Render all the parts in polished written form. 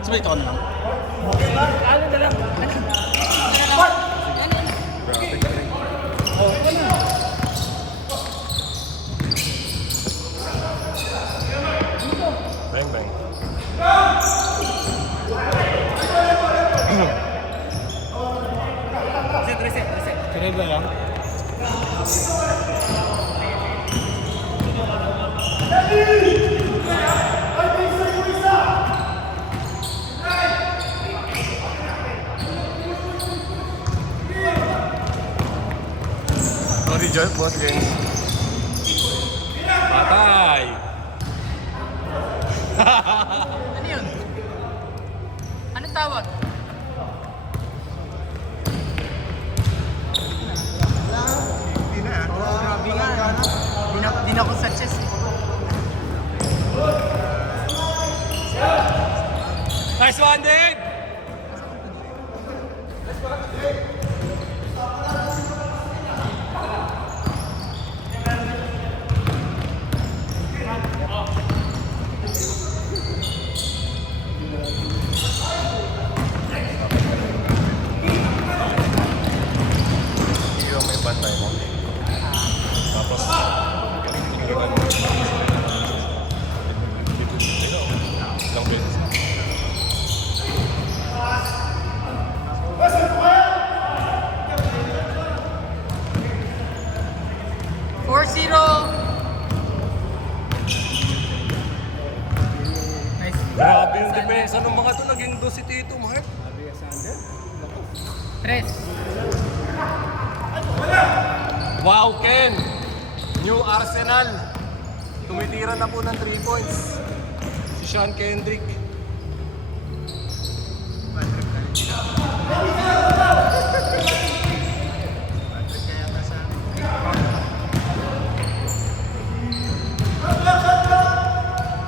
Sabay ito na lang. Ano na lang? Bang, bang. Reset. Sunod na lang. Sorry, Joy. Boss games. Patay! Ano yun? Anong tawag? Grabe nga. Di na ako sa chess. Nice one, Dave! Hindi may bantay mo. Tapos, tingnan mo. Lang beses. Nice. Grabe yung depensa ng mga to. Naging 2 si Tito, Mark. Tres. Wow, Ken! New Arsenal. Tumitira na po ng 3 points. Si Sean Kendrick.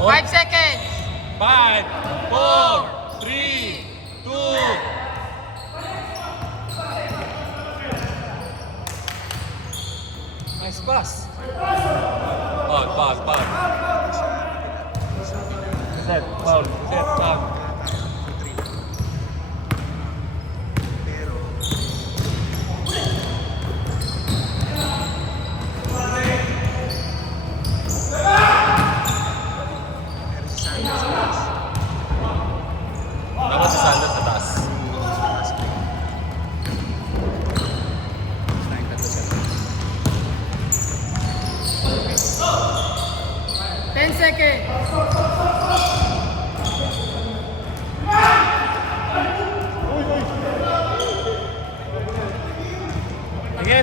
Oh, 5 seconds. 5, 4, 3, 2. Nice pass. Foul. Set, foul. Dapat si Sanders sa taas. 10 seconds.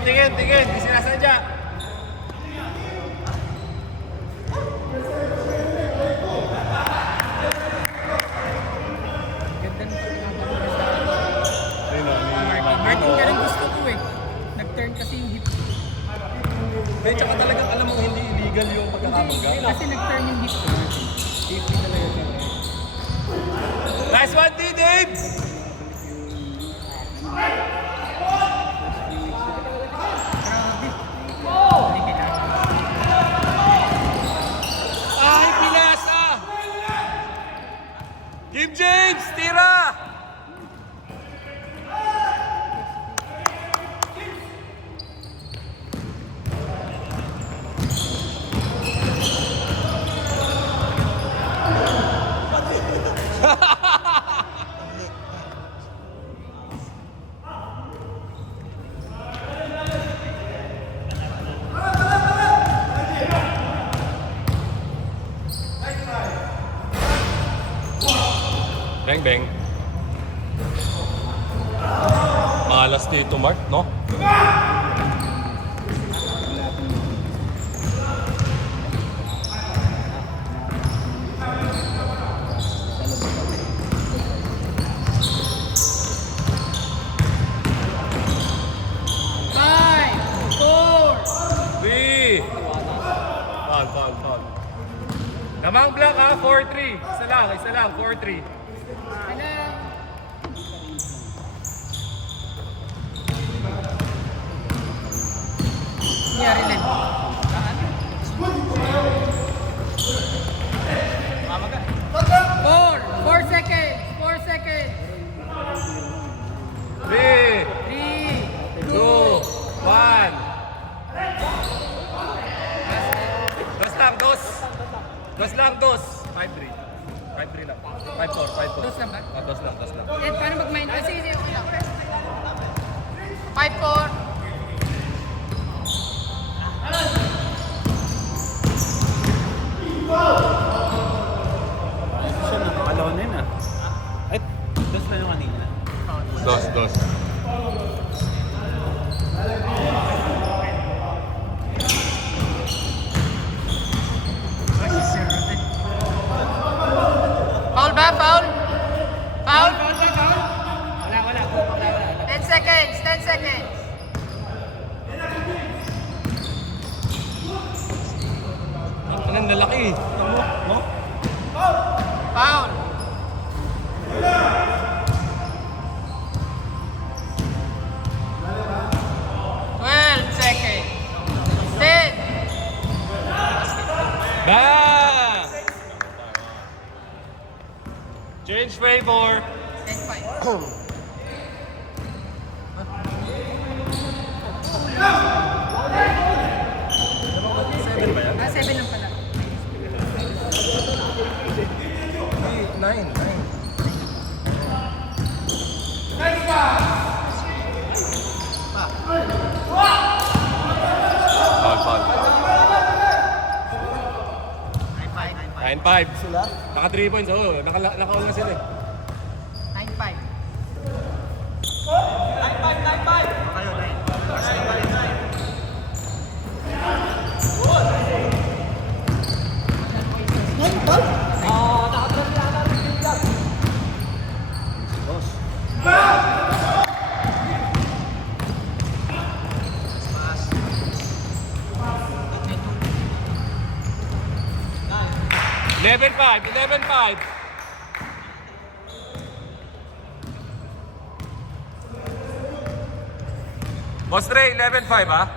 Tingin. Di sinasadya. Ganda ng Martin, ganun gusto ko eh. Nag-turn kasi yung hip. Eh, tsaka talagang alam mo hindi illegal yung pagkakamangga. Kasi nag-turn yung hip. Safety talaga yun. Nice one, Dave! Grabe. Ay, pinasa! Give James! Tira! Bang. Malas dito, Mark, no? Foul. Namang block ha, 4-3. Isa lang, 4-3. Nangyari lang. Four 4 seconds. 4 seconds. 3, 3, 2, 1. Dos lang, dos. Dos lang, dos. 5-3. 5-3 lang. 5-4, 5-4. Dos lang ba? Dos lang. Eh, paano mag-mind? Sige, sige, okay lang. 5-4. Siya nakakalawan na yun ah. Ay, dos na yung kanina. Dos. Foul ba? Foul? Foul? Wala. 10 seconds. 10 seconds. Anong lalaki? Foul. Seconds. 10. Bang! Change favor. 10-5. Seven ba yan? 7 lang pala. 9. Foul. 9-5. Sila? Naka 3 points. Oo, naka-all na sila eh. 9-5. Kayo, 9. Eleven five. Boss Ray, 11-5 ha?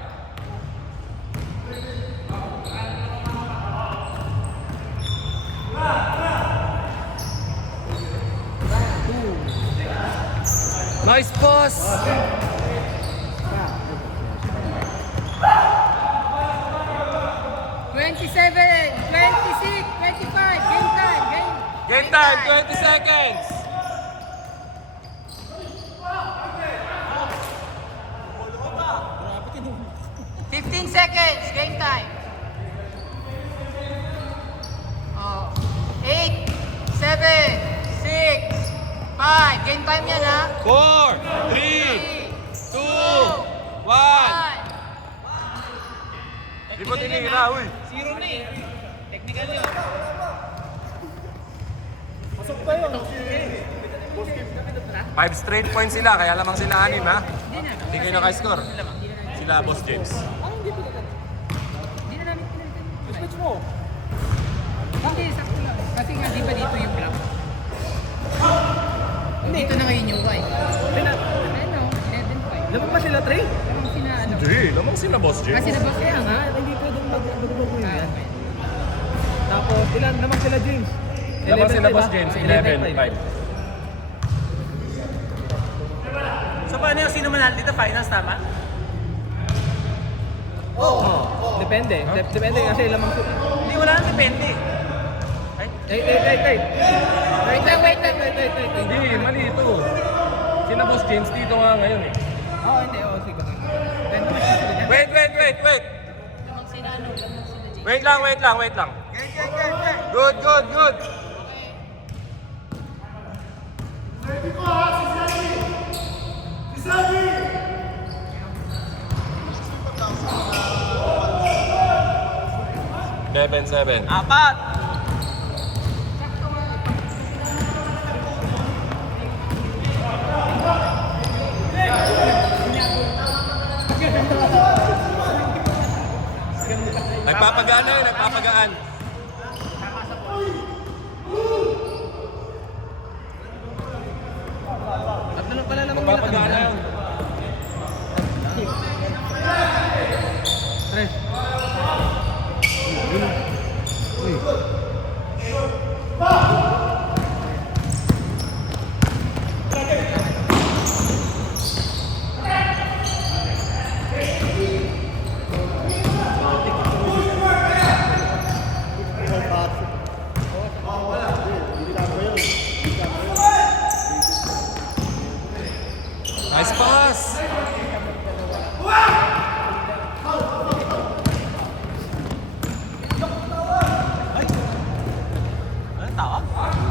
Nice boss! Game time, 20 seconds! Seconds, game time. Oh, 8, 7, 6, 5. Game time yan ha. 4, 3, 2, 1. Di mo tinira, uy. Zero na eh. Technical yun. Pasok pa yun. 5 straight points sila, kaya lamang sila 6 ha. Hindi kayo naka-score. Sila Boss James. Hindi na namin pinalitan. Switch mo. Hindi, sakto lang. Kasi nga, di ba dito yung block? Dito na ngayon yung Y. Ano, 11-5. Lamang pa sila, Trey? Lamang sina, ano. Hindi, lamang sila Boss Kasi James. nabas Kaya nga, hindi pwedeng magbago yan. Tapos, ilan naman sila, James? Lamang sila 11-5, Boss ah? James, 11-5. So paano yung sino manalo dito? Finals tama? Oo. Depende. Depende kasi lamang sila. Hindi, wala nang depende. Ay, Wait. Hindi, mali ito. Sila Boss James dito nga ngayon eh. Oo, hindi. Oo, sige. Wait. Lamang sina, ano, lamang sina J. Wait lang. Good. Seven. apat! Nagpapagaan. Tatlo lang pala lamang nila Nagpapagaan na kanina. yun. Tres.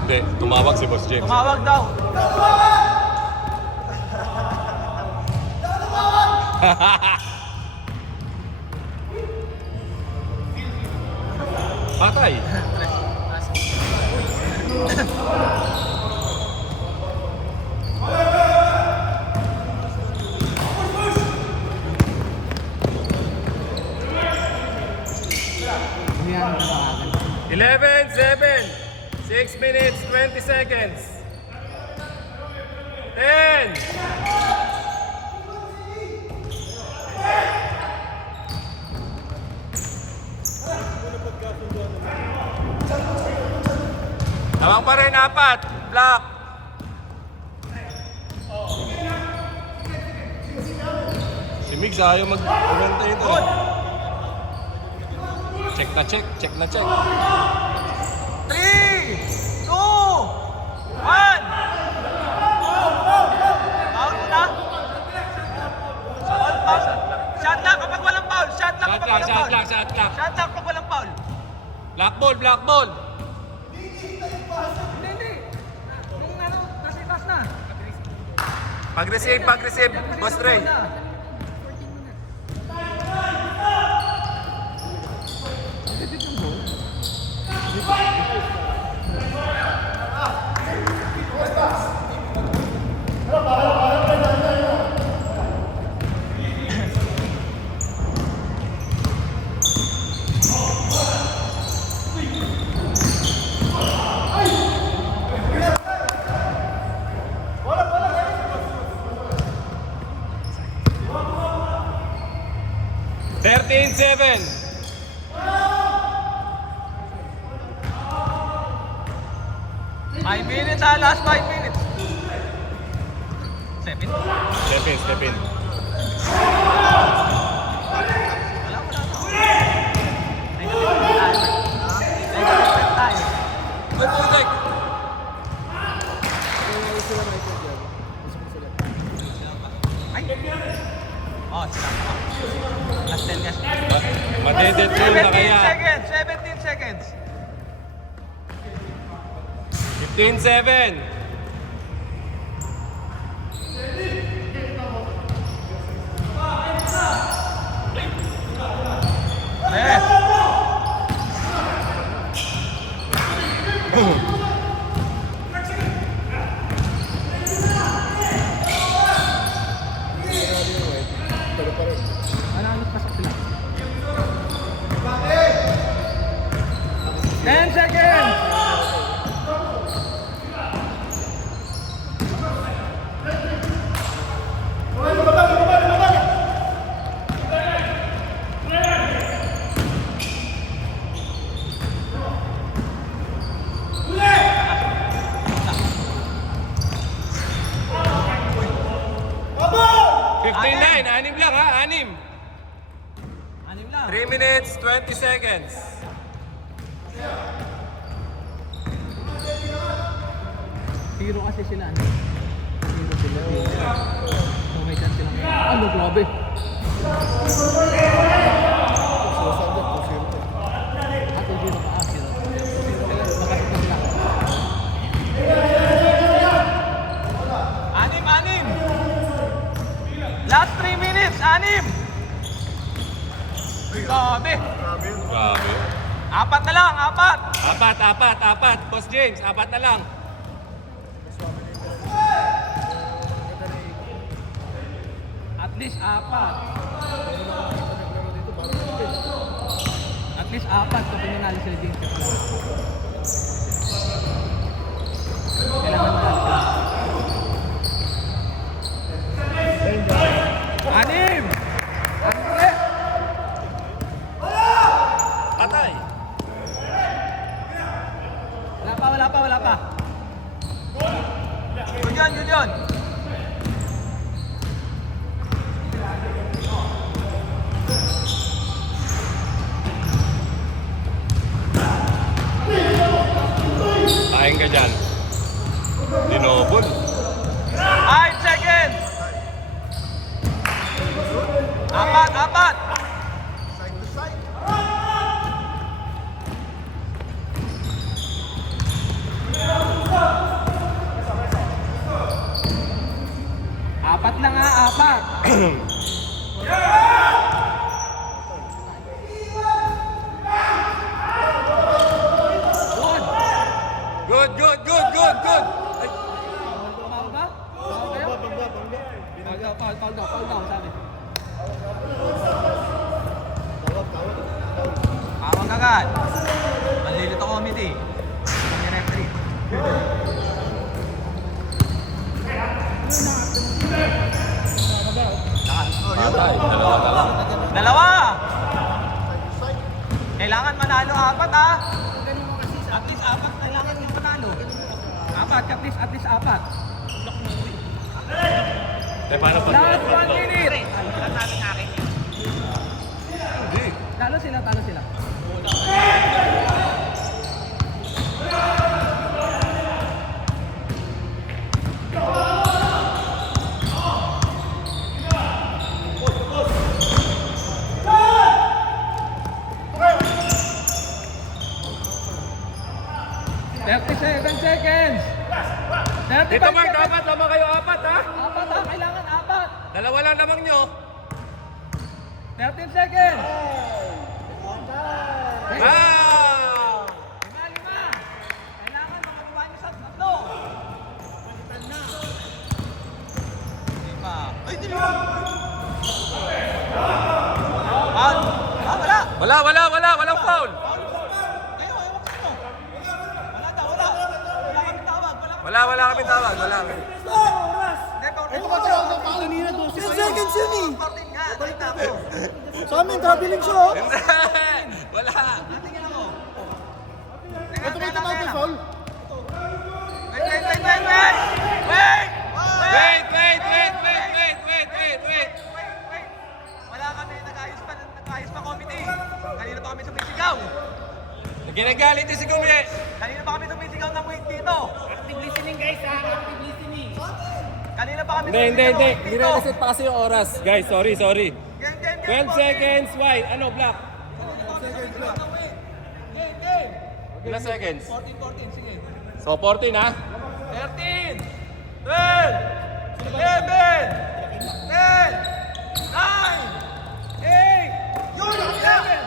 Hindi, tumawag si Boss James. Tumawag daw. Patay. Umiyan ka agad. 11-7. 6 minutes, 20 seconds. 10. Tawang pa rin, 4. Block. Si Migs ayaw mag-urante ito. Check na check, check na check. 3, 2, 1. Foul na. Foul. Shot lang kapag walang foul. Shot lang kapag walang foul. Shot lang. Shot lang kapag walang foul. Black ball, black ball. Hindi. Yung ano, nasa itas na. Pag-receive, Boss Ray. Seven. Five minutes last 5 minutes. 7. Step in. Negative time. Good protect. Oh, last 10 guys. Madedet yun na 17 kaya. seconds. 17 seconds. 15-7. Yes. Ano pa sa sila? 10 seconds! Anim lang ha, anim. Anim lang. 3 minutes, 20 seconds. Hero kasi sila. Ano? Hero sila. So may chance sila. Ano, grabe. Ako hero ka. Hero. Makasip na sila. Anim. Last 3 minutes. Anim. Grabe. Grabe. 4 na lang. 4. Apat. Boss James, 4 na lang. At least 4. At least 4 kapag nanalo sila din. Kailangan na. Anim! Anim! Patay. Wala pa. Yun. Kain ka dyan. Dinobol. 5 seconds. 4. Good, good, good, good, good. Ay, Foul ba? Foul kayo? Foul daw, sabi. Awag agad. Manlilito committee. Ang referee. patay. Dalawa na lang. Dalawa! Kailangan manalo apat ha. At least apat, kailangan yung panalo. Apat, at least apat. Eh, paano pa? Last 1 minute. Alam natin akin. Hindi. Talo sila. Seconds. 35 Dito Mark, seconds. dapat lamang kayo apat ha? Apat ha, kailangan apat. Dalawa lang lamang nyo. 13 seconds. Wow! 5. Kailangan makakuha niyo sa tatlo. Ay, di ba? Wala. Walang foul. Kayo, ewan ko sa'yo. Wala. Wala kami tawag. Wala kami. Ito ba siya? Kanina 12 seconds yun eh. 14 nga, balita mo. Sa amin, traveling siya oh. Hindi. Wala. Tingnan mo. Ito ba tumawag ng foul? Wait! Wait. Wala kami, nag-ayos pa committee. Kanina pa kami sumisigaw. Ginagalit si Gumi. Kanina pa kami sumisigaw ng wait dito. Active listening guys ha, active listening. Kanina pa kami Hindi. ng wait dito. Nire-reset pa kasi yung oras. Guys, sorry. 12 Game. seconds. Why? Ano, black? Ilan seconds? 14, sige. So, 14 ha? 13, 12, 11, 10, 9, 8, 7,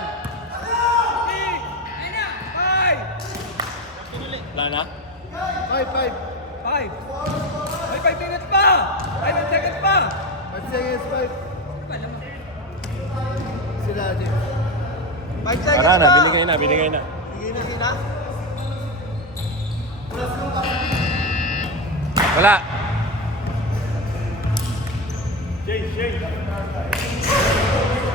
6, 5, Wala na? 5. 5 minutes pa. 5 seconds pa. 5 seconds, 5. Sila, James. 5 seconds Tara na, pa. binigay na. Bigay na sila. Wala.